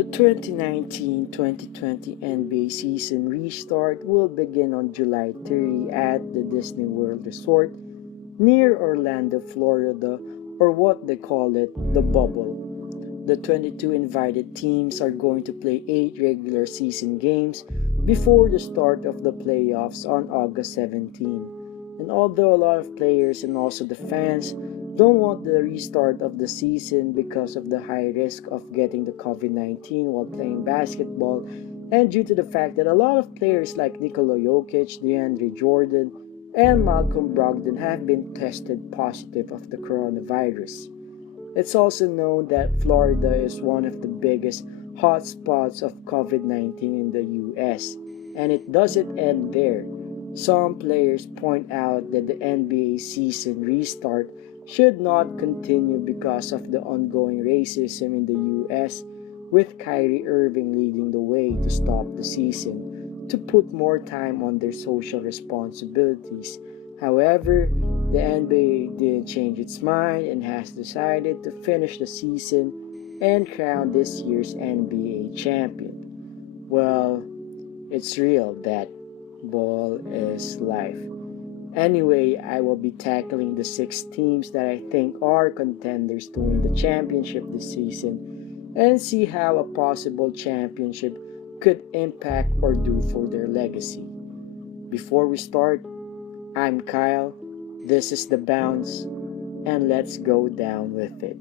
The 2019-2020 NBA season restart will begin on July 30 at the Disney World Resort near Orlando, Florida, or what they call it, the Bubble. The 22 invited teams are going to play 8 regular season games before the start of the playoffs on August 17. And although a lot of players and also the fans don't want the restart of the season because of the high risk of getting the COVID 19 while playing basketball, and due to the fact that a lot of players like Nikola Jokic, DeAndre Jordan, and Malcolm Brogdon have been tested positive of the coronavirus. It's also known that Florida is one of the biggest hotspots of COVID 19 in the US, and it doesn't end there. Some players point out that the NBA season restart should not continue because of the ongoing racism in the US, with Kyrie Irving leading the way to stop the season to put more time on their social responsibilities. However, the NBA didn't change its mind and has decided to finish the season and crown this year's NBA champion. Well, it's real that ball is life. Anyway, I will be tackling the 6 teams that I think are contenders to win the championship this season and see how a possible championship could impact or do for their legacy. Before we start, I'm Kyle, this is The Bounce, and let's go down with it.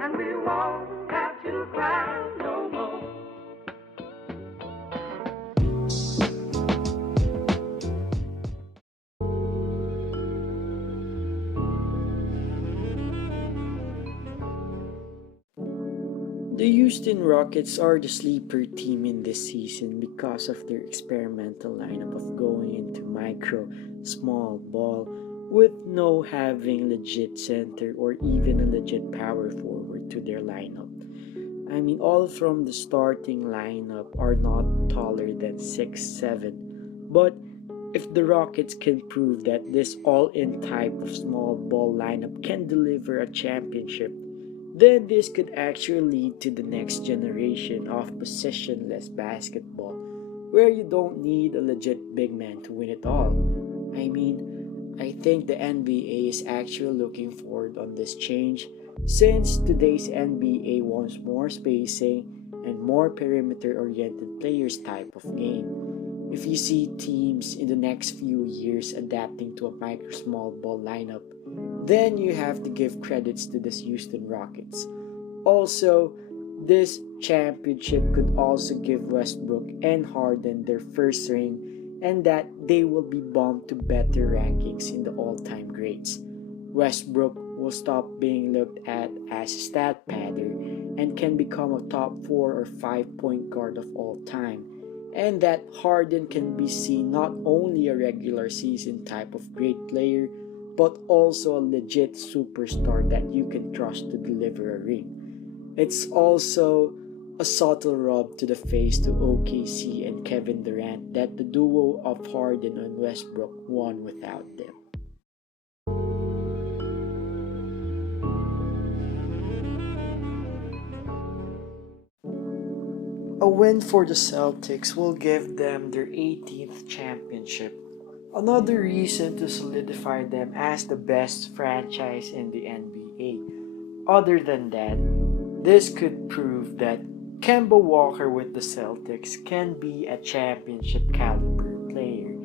And we won't have to cry no more. The Houston Rockets are the sleeper team in this season because of their experimental lineup of going into micro, small ball with no having legit center or even a legit power forward to their lineup. I mean, all from the starting lineup are not taller than 6'7", but if the Rockets can prove that this all-in type of small ball lineup can deliver a championship, then this could actually lead to the next generation of positionless basketball, where you don't need a legit big man to win it all. I mean, I think the NBA is actually looking forward on this change since today's NBA wants more spacing and more perimeter-oriented players type of game. If you see teams in the next few years adapting to a micro small ball lineup, then you have to give credits to the Houston Rockets. Also, this championship could also give Westbrook and Harden their first ring and that they will be bumped to better rankings in the all-time greats. Westbrook will stop being looked at as a stat padder and can become a top 4 or 5 point guard of all time, and that Harden can be seen not only a regular season type of great player but also a legit superstar that you can trust to deliver a ring. It's also a subtle rub to the face to OKC and Kevin Durant that the duo of Harden and Westbrook won without them. A win for the Celtics will give them their 18th championship. Another reason to solidify them as the best franchise in the NBA. Other than that, this could prove that Kemba Walker with the Celtics can be a championship caliber player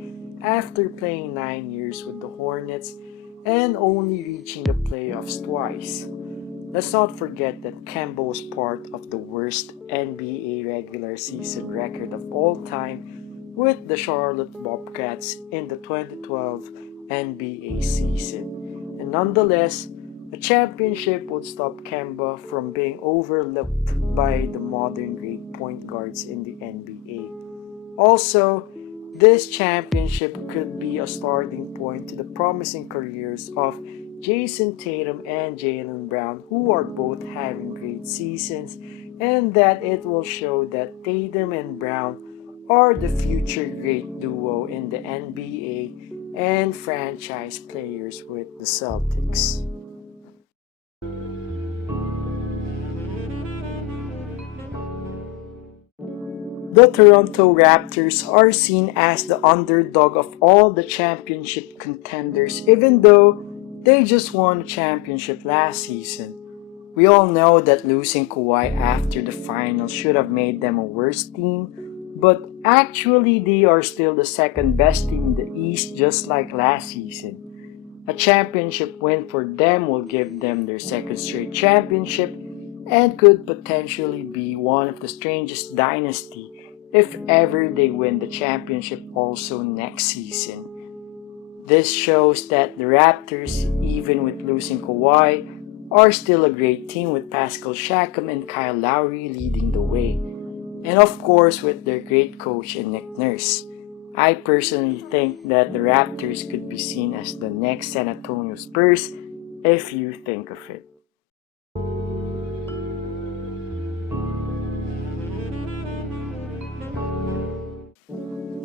after playing 9 years with the Hornets and only reaching the playoffs twice. Let's not forget that Kemba was part of the worst NBA regular season record of all time with the Charlotte Bobcats in the 2012 NBA season. And nonetheless, a championship would stop Kemba from being overlooked by the modern great point guards in the NBA. Also, this championship could be a starting point to the promising careers of Jason Tatum and Jaylen Brown, who are both having great seasons, and that it will show that Tatum and Brown are the future great duo in the NBA and franchise players with the Celtics. The Toronto Raptors are seen as the underdog of all the championship contenders, even though they just won a championship last season. We all know that losing Kawhi after the finals should have made them a worse team, but actually they are still the second best team in the East just like last season. A championship win for them will give them their second straight championship and could potentially be one of the strangest dynasty if ever they win the championship also next season. This shows that the Raptors, even with losing Kawhi, are still a great team with Pascal Siakam and Kyle Lowry leading the way. And of course with their great coach and Nick Nurse. I personally think that the Raptors could be seen as the next San Antonio Spurs if you think of it.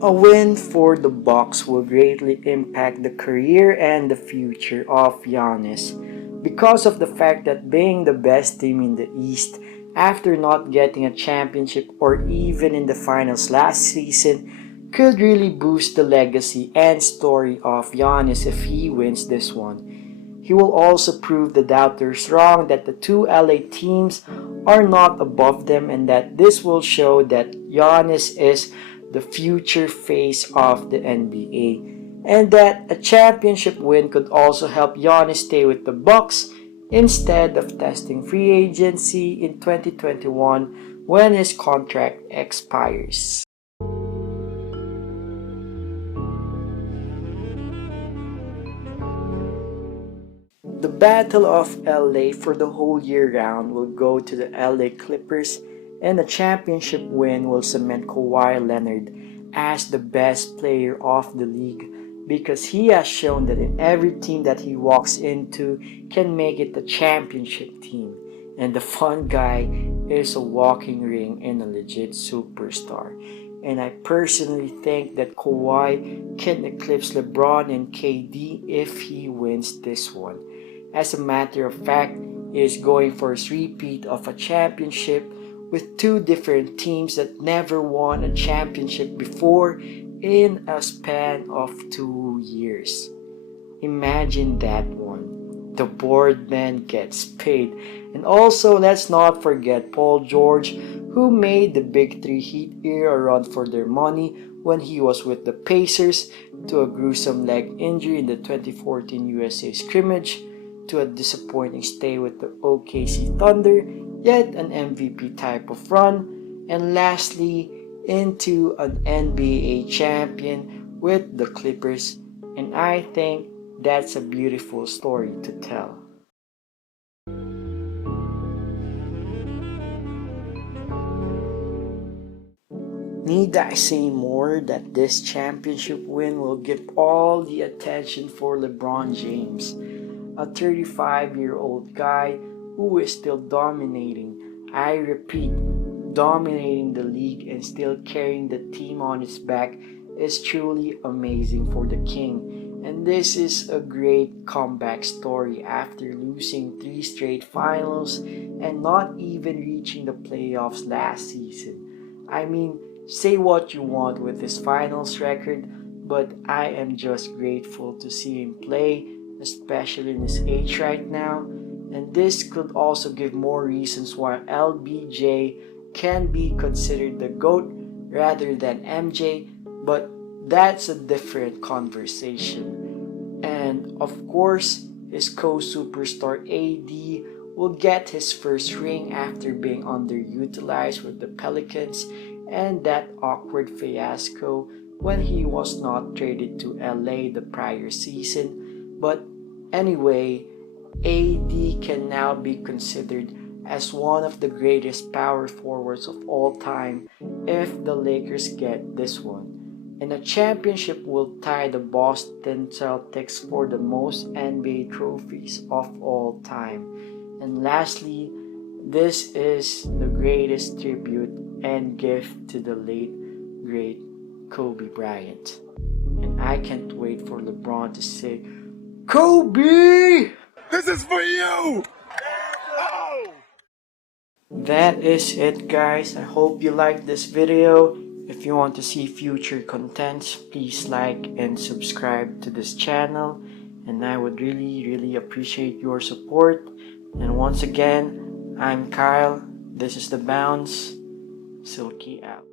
A win for the Bucks will greatly impact the career and the future of Giannis because of the fact that being the best team in the East after not getting a championship or even in the finals last season could really boost the legacy and story of Giannis if he wins this one. He will also prove the doubters wrong that the two LA teams are not above them and that this will show that Giannis is the future face of the NBA, and that a championship win could also help Giannis stay with the Bucks instead of testing free agency in 2021 when his contract expires. The Battle of LA for the whole year round will go to the LA Clippers, and a championship win will cement Kawhi Leonard as the best player of the league because he has shown that in every team that he walks into can make it the championship team. And the fun guy is a walking ring and a legit superstar. And I personally think that Kawhi can eclipse LeBron and KD if he wins this one. As a matter of fact, he is going for his repeat of a championship with two different teams that never won a championship before in a span of 2 years. Imagine that one. The boardman gets paid. And also, let's not forget Paul George, who made the Big Three Heat era run for their money when he was with the Pacers, to a gruesome leg injury in the 2014 USA scrimmage, to a disappointing stay with the OKC Thunder, yet an MVP type of run, and lastly, into an NBA champion with the Clippers, and I think that's a beautiful story to tell. Need I say more that this championship win will give all the attention for LeBron James, a 35-year-old guy who is still dominating. I repeat, dominating the league and still carrying the team on his back is truly amazing for the King. And this is a great comeback story after losing 3 straight finals and not even reaching the playoffs last season. I mean, say what you want with his finals record, but I am just grateful to see him play, especially in his age right now. And this could also give more reasons why LBJ can be considered the GOAT rather than MJ, but that's a different conversation. And of course, his co-superstar AD will get his first ring after being underutilized with the Pelicans and that awkward fiasco when he was not traded to LA the prior season. But anyway, AD can now be considered as one of the greatest power forwards of all time if the Lakers get this one. And a championship will tie the Boston Celtics for the most NBA trophies of all time. And lastly, this is the greatest tribute and gift to the late, great Kobe Bryant. And I can't wait for LeBron to say, Kobe! This is for you! Oh! That is it, guys. I hope you liked this video. If you want to see future contents, please like and subscribe to this channel. And I would really appreciate your support. And once again, I'm Kyle. This is The Bounce. Silky out.